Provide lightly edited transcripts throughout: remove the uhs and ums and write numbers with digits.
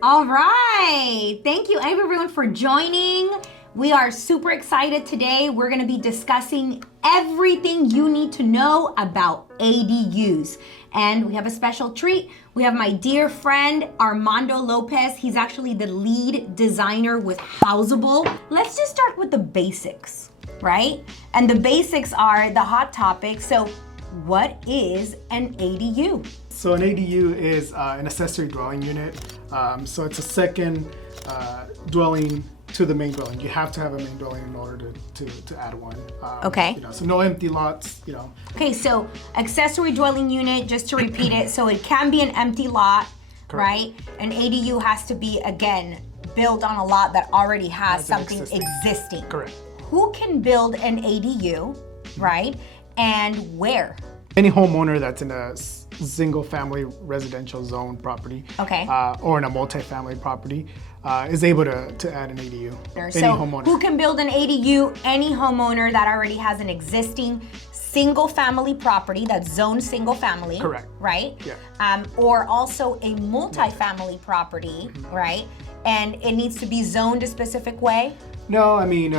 All right. Thank you everyone for joining. We are super excited today. We're going to be discussing everything you need to know about ADUs. And we have a special treat. We have my dear friend, Armando Lopez. He's actually the lead designer with Housable. Let's just start with the basics, right? And the basics are the hot topic. So what is an ADU? So an ADU is an accessory dwelling unit. So it's a second dwelling to the main dwelling. You have to have a main dwelling in order to add one. Okay. So no empty lots, Okay, so accessory dwelling unit, just to repeat it, so it can be an empty lot, Correct. right? An ADU has to be, again, built on a lot that already has something existing. Correct. Who can build an ADU, right? And where? Any homeowner that's in a single family residential zone property, Okay. Or in a multifamily property, is able to add an ADU. Any So homeowner. who can build an ADU? Any homeowner that already has an existing single family property that's zoned single family. Correct. Right? Yeah. Or also a multifamily property, right? And it needs to be zoned a specific way. No, I mean,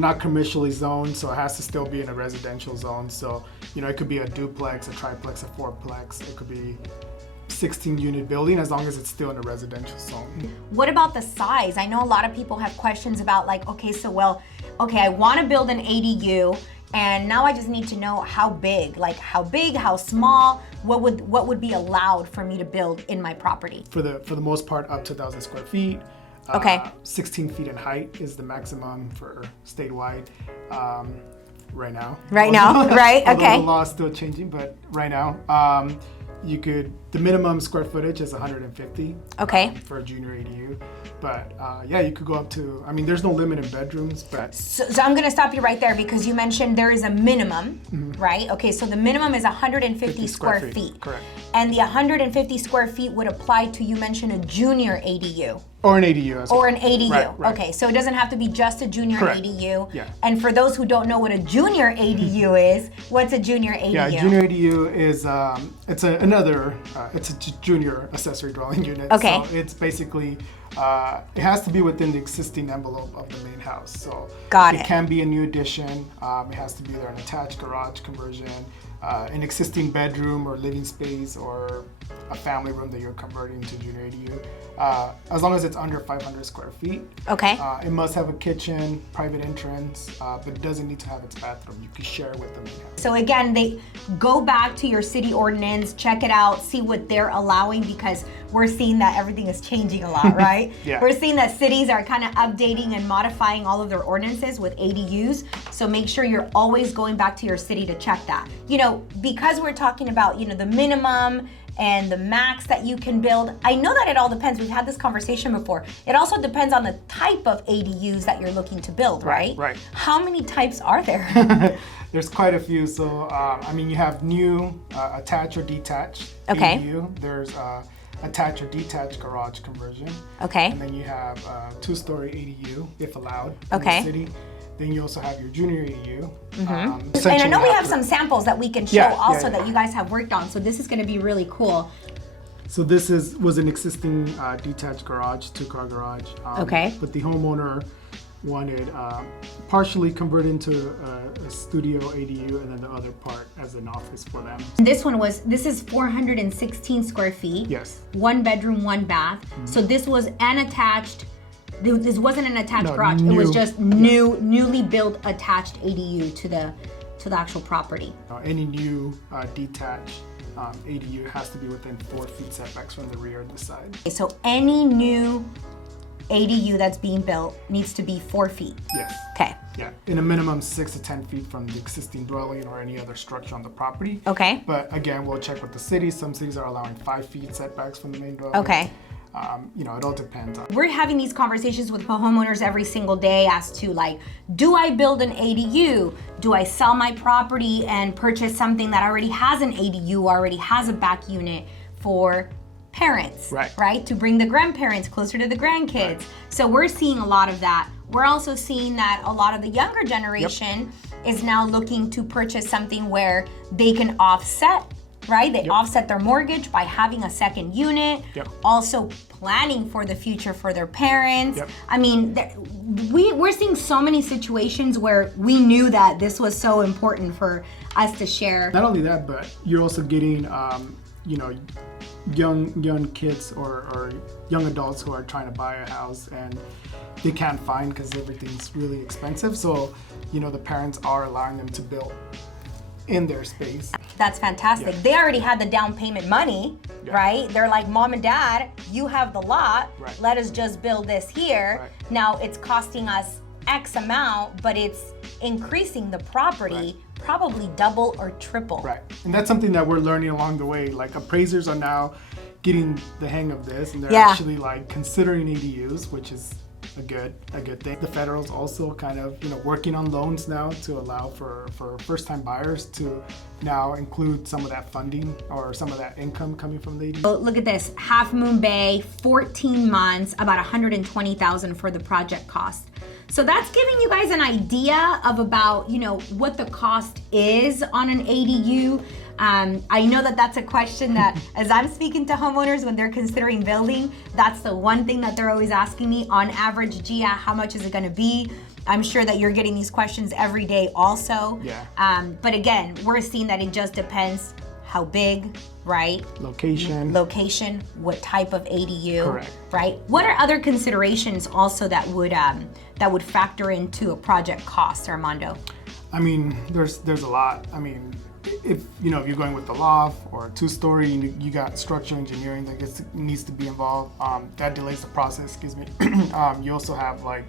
not commercially zoned, so it has to still be in a residential zone. So, it could be a duplex, a triplex, a fourplex. It could be 16-unit building as long as it's still in a residential zone. What about the size? I know a lot of people have questions about I want to build an ADU, and now I just need to know how big, how small, what would be allowed for me to build in my property? For the most part, up to 1,000 square feet. Okay. 16 feet in height is the maximum for statewide right now. Right now, right? Although Okay. the law is still changing, but right now, the minimum square footage is 150. Okay. For a junior ADU. But you could go up to, there's no limit in bedrooms, but. So I'm gonna stop you right there because you mentioned there is a minimum, right? Okay, so the minimum is 150 square feet. Correct. And the 150 square feet would apply to, you mentioned, a junior ADU. Or an ADU as well. Or an ADU. Right. Okay, so it doesn't have to be just a junior Correct. ADU. Yeah. And for those who don't know what a junior ADU is, what's a junior ADU? Yeah, junior ADU is it's a junior accessory dwelling unit. Okay. So it's basically it has to be within the existing envelope of the main house. So Got it. It can be a new addition. It has to be either an attached garage conversion, an existing bedroom or living space, or a family room that you're converting to junior ADU. As long as it's under 500 square feet. Okay. It must have a kitchen, private entrance, but it doesn't need to have its bathroom. You can share with the main house. So again, they go back to your city ordinance, check it out, see what they're allowing, because we're seeing that everything is changing a lot, right? Yeah. We're seeing that cities are kind of updating and modifying all of their ordinances with ADUs. So make sure you're always going back to your city to check that. Because we're talking about, the minimum and the max that you can build. I know that it all depends. We've had this conversation before. It also depends on the type of ADUs that you're looking to build, right? Right. How many types are there? There's quite a few. So, you have new attached or detached ADU. There's attached or detached garage conversion. Okay. And then you have two-story ADU, if allowed, in Okay. the city. Then you also have your junior ADU. And I know we have some samples that we can show Yeah. that you guys have worked on. So this is going to be really cool. So this was an existing detached garage, two-car garage. Okay. But the homeowner wanted partially converted into a studio ADU, and then the other part as an office for them. This is 416 square feet. Yes. 1 bedroom, 1 bath. So this was an attached. This wasn't an attached garage. new. It was just newly built attached ADU to the actual property. Any new detached ADU has to be within 4 feet setbacks from the rear and the side. So any new ADU that's being built needs to be 4 feet. Yes. Okay. Yeah, in a minimum 6 to 10 feet from the existing dwelling or any other structure on the property. Okay. But again, we'll check with the city. Some cities are allowing 5 feet setbacks from the main dwelling. Okay. It all depends on. We're having these conversations with homeowners every single day as to do I build an ADU? Do I sell my property and purchase something that already has an ADU, already has a back unit for parents, right? To bring the grandparents closer to the grandkids. Right. So we're seeing a lot of that. We're also seeing that a lot of the younger generation is now looking to purchase something where they can offset, right? They offset their mortgage by having a second unit. Also planning for the future for their parents. I mean, we're seeing so many situations where we knew that this was so important for us to share. Not only that, but you're also getting, you know, young kids or young adults who are trying to buy a house and they can't find because everything's really expensive. So, you know, the parents are allowing them to build in their space. That's fantastic. They already had the down payment money, right? They're like, Mom and Dad, you have the lot. Let us just build this here. Now it's costing us X amount, but it's increasing the property probably double or triple. And that's something that we're learning along the way. Like appraisers are now getting the hang of this, and they're actually like considering ADUs, which is a good thing. The federal's also kind of, you know, working on loans now to allow for first-time buyers to now include some of that funding or some of that income coming from the ADU. So look at this, Half Moon Bay, 14 months, about $120,000 for the project cost. So that's giving you guys an idea of about, you know, what the cost is on an ADU. I know that that's a question that as I'm speaking to homeowners when they're considering building, that's the one thing that they're always asking me. On average, Gia, how much is it gonna be? I'm sure that you're getting these questions every day also. But again, we're seeing that it just depends how big, right? Location, what type of ADU, right? What are other considerations also that would factor into a project cost, Armando? I mean, there's a lot. I mean, if you're going with the loft or a 2-story, you got structural engineering that needs to be involved. That delays the process. Excuse me. You also have like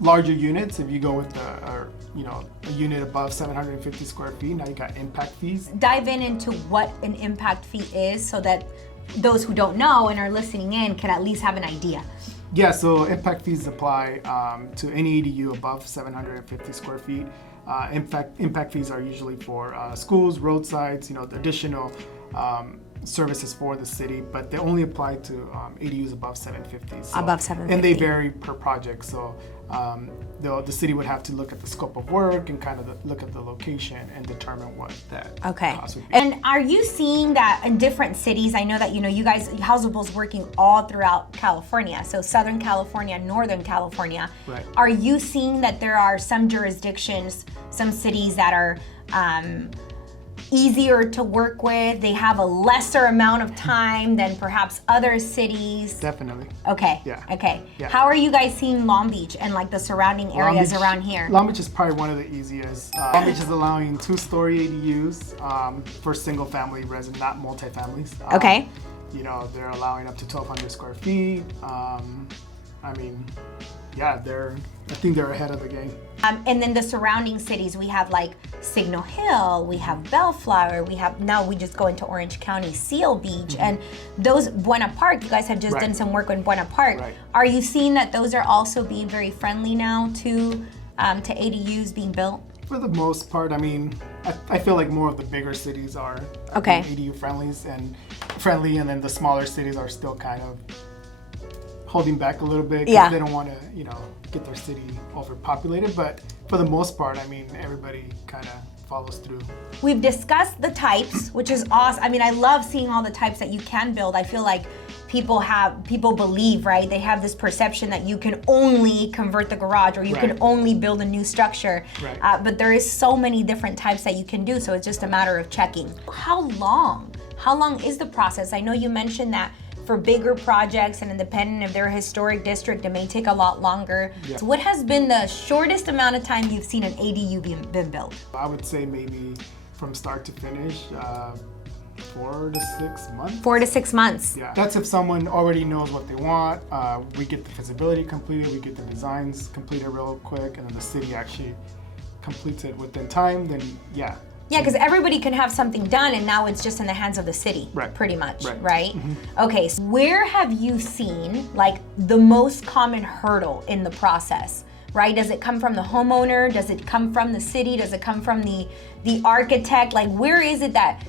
larger units. If you go with a unit above 750 square feet, now you got impact fees. Dive into what an impact fee is so that those who don't know and are listening in can at least have an idea. Yeah, so impact fees apply to any ADU above 750 square feet. Impact fees are usually for schools, roadsides, additional services for the city, but they only apply to ADUs above 750. So, above 750. And they vary per project. So the city would have to look at the scope of work and kind of look at the location and determine what that cost would be. And are you seeing that in different cities? I know that you guys, Housable's working all throughout California, so Southern California, Northern California. Right. Are you seeing that there are some jurisdictions, some cities that are easier to work with? They have a lesser amount of time than perhaps other cities? Definitely. Okay. Yeah. Okay. Yeah. How are you guys seeing Long Beach and like the surrounding areas around here? Long Beach is probably one of the easiest. Long Beach is allowing 2-story ADUs for single-family residents, not multifamilies. Okay. They're allowing up to 1,200 square feet. I mean, yeah, I think they're ahead of the game. And then the surrounding cities, we have like Signal Hill, we have Bellflower, now we just go into Orange County, Seal Beach, and those, Buena Park, you guys have just done some work on Buena Park. Right. Are you seeing that those are also being very friendly now to ADUs being built? For the most part, I mean, I feel like more of the bigger cities are ADU friendly, and then the smaller cities are still kind of holding back a little bit because they don't want to, get their city overpopulated. But for the most part, I mean, everybody kind of follows through. We've discussed the types, which is awesome. I mean, I love seeing all the types that you can build. I feel like people believe, right? They have this perception that you can only convert the garage or you can only build a new structure. Right. But there is so many different types that you can do. So it's just a matter of checking. How long is the process? I know you mentioned that for bigger projects and independent of their historic district, it may take a lot longer. Yeah. So what has been the shortest amount of time you've seen an ADU been built? I would say maybe from start to finish, 4 to 6 months. 4 to 6 months. Yeah, that's if someone already knows what they want. We get the feasibility completed, we get the designs completed real quick, and then the city actually completes it within time, then yeah. Yeah, because everybody can have something done and now it's just in the hands of the city, pretty much, right? Mm-hmm. Okay, so where have you seen like the most common hurdle in the process, right? Does it come from the homeowner? Does it come from the city? Does it come from the architect? Like where is it that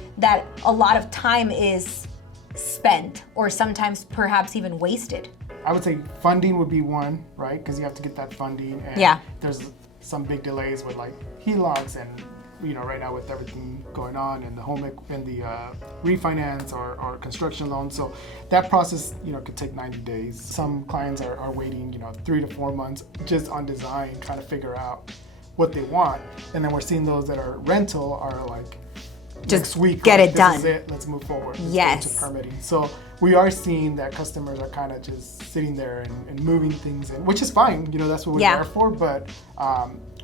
a lot of time is spent or sometimes perhaps even wasted? I would say funding would be one, right? Because you have to get that funding and there's some big delays with like HELOCs and right now with everything going on and the refinance or construction loan. So that process, could take 90 days. Some clients are waiting, 3 to 4 months just on design, trying to figure out what they want. And then we're seeing those that are rental are like, just next week, get it done. This is it. Let's move forward. Let's Yes. go to permitting. So we are seeing that customers are kind of just sitting there and moving things in, which is fine. That's what we're there for. But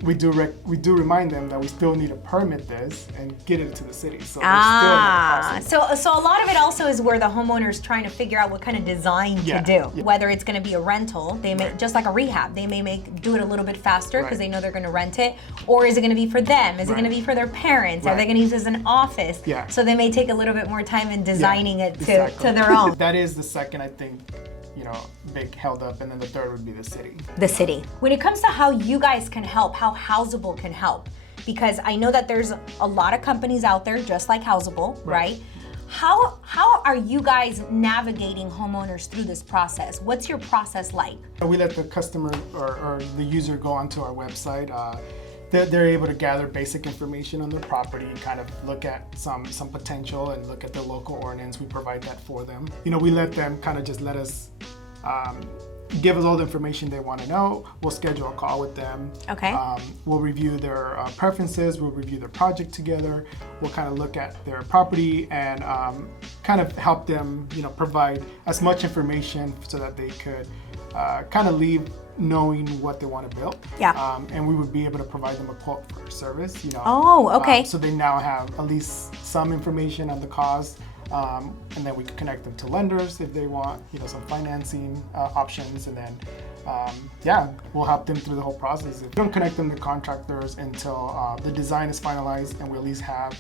we do remind them that we still need to permit this and get it to the city. So so a lot of it also is where the homeowner's trying to figure out what kind of design to do. Yeah. Whether it's going to be a rental, they may just like a rehab, they may do it a little bit faster because they know they're going to rent it, or is it going to be for them? Is it going to be for their parents? Are they going to use it as an office? Yeah. So they may take a little bit more time in designing it to their own. That is the second, I think, big held up, and then the third would be the city. The city. When it comes to how you guys can help, how Housable can help, because I know that there's a lot of companies out there just like Housable, right? How are you guys navigating homeowners through this process? What's your process like? We let the customer or the user go onto our website. They're able to gather basic information on their property, kind of look at some potential and look at the local ordinance. We provide that for them. We let them kind of just let us give us all the information they want to know. We'll schedule a call with them. Okay. We'll review their preferences. We'll review their project together. We'll kind of look at their property and kind of help them, provide as much information so that they could kind of leave knowing what they want to build. Yeah. And we would be able to provide them a quote for service. Oh, okay. So they now have at least some information on the cost. And then we can connect them to lenders if they want, some financing options, and then, we'll help them through the whole process. We don't connect them to contractors until the design is finalized, and we at least have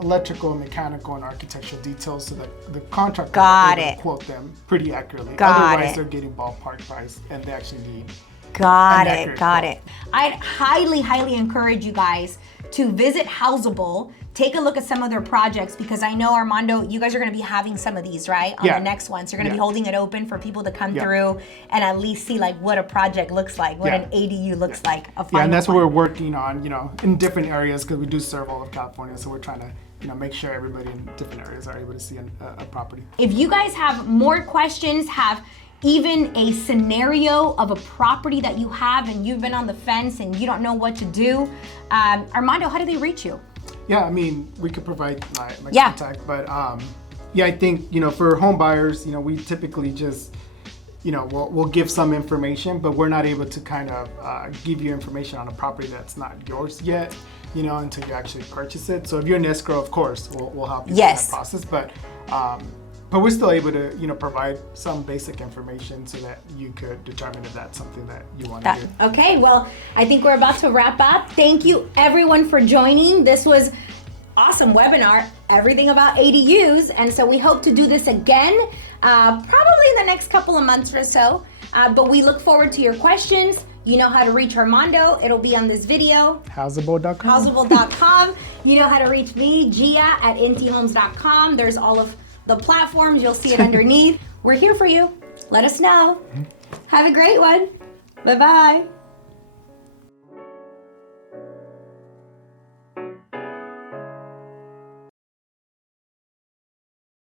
electrical, mechanical, and architectural details, so that the contractor will quote them pretty accurately. Otherwise, they're getting ballpark price, and they actually need. Got it. I'd highly encourage you guys to visit Housable. Take a look at some of their projects, because I know, Armando, you guys are going to be having some of these, right? On the next one. So you're going to be holding it open for people to come through and at least see like what a project looks like, what an ADU looks like. And that's what we're working on, in different areas, because we do serve all of California. So we're trying to, make sure everybody in different areas are able to see a property. If you guys have more questions, have even a scenario of a property that you have and you've been on the fence and you don't know what to do, Armando, how do they reach you? Yeah, we could provide my contact, but I think, for home buyers, we typically just, we'll give some information, but we're not able to kind of give you information on a property that's not yours yet, until you actually purchase it. So if you're in escrow, of course, we'll help you with that process, but we're still able to, provide some basic information so that you could determine if that's something that you want to do. Okay, well, I think we're about to wrap up. Thank you everyone for joining. This was awesome webinar, everything about ADUs. And so we hope to do this again, probably in the next couple of months or so. But we look forward to your questions. You know how to reach Armando. It'll be on this video. Housable.com. Housable.com. You know how to reach me, Gia, at intihomes.com. There's all of the platforms. You'll see it underneath. We're here for you. Let us know. Have a great one. Bye-bye.